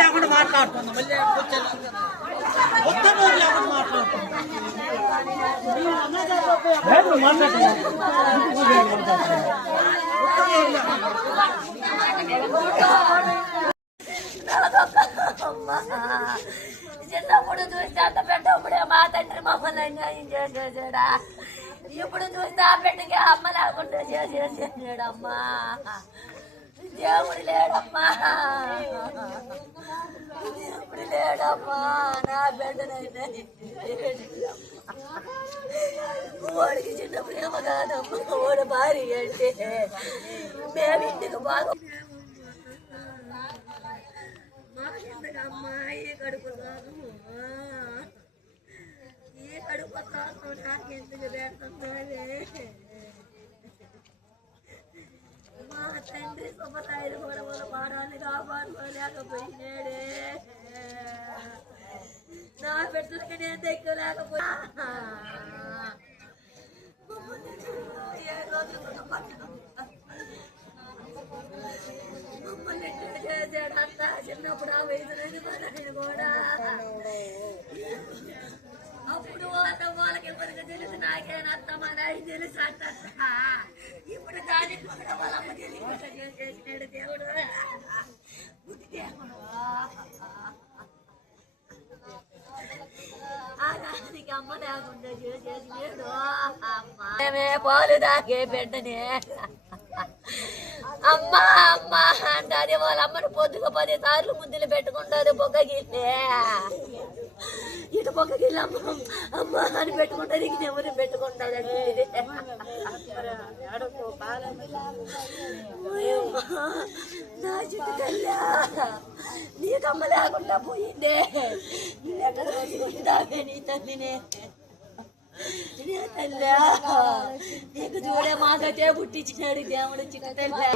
లేకుండా మాట్లాడుతున్నాం మళ్ళీ చిన్నప్పుడు చూస్తే అంత పెట్టప్పుడే మా తండ్రి మమ్మల్ని అన్యాయం చేసేసాడా. ఇప్పుడు చూస్తే ఆ బిడ్డకి అమ్మ లేకుండా చేసేసాడమ్మా. దేవుడు లేడమ్మా, దేవుడు లేడమ్మా. నా బిడ్డనైనా వాడికి చిన్న ప్రేమ కాదమ్మా, వాడు భార్య అంటే మేము ఇంటికి బాగా అమ్మాయి కడుపు కాదు, ఈ కడుపు కాదు నాకు ఎందుకు పెడుతుందే. మా తండ్రి శుభకాయలు కూడా వాళ్ళ పాడాన్ని కాపాడుకోలేకపోయినాడే. నా బిడ్డలకి నేను దగ్గరలేకపోయా. ఏ రోజు మమ్మల్ని చేసాడంత చిన్నప్పుడు ఆ వయసులోని మనని కూడా. అప్పుడు వాళ్ళకి ఎవరికి తెలుసు, నాకేనత్తమ్మా నాకు తెలుసు అంట. ఇప్పుడు దానికి కూడా వాళ్ళమ్మ చేసినాడు దేవుడు. ఆదానికి అమ్మ లేకుండా చేసేసినాడు. మేమే పాలు దాకే బిడ్డనే అమ్మా అమ్మా అంటారు. వాళ్ళ అమ్మని పొద్దుగా 10 సార్లు ముద్దులు పెట్టుకుంటారు. బొగ్గగిల్లే ఇటు బొగ్గగిల్లి అమ్మ అమ్మ అని పెట్టుకుంటారు. ఇక ఎవరు పెట్టుకుంటారు. నా చుట్టూ తల్లా నీకమ్మ లేకుండా పోయిందే. ఎక్కడ రోజుకుంటావే నీ తల్లినే. తల్లా నీకు చూడే మాకైతే పుట్టించినాడు దేవుడు చిన్న తల్లా.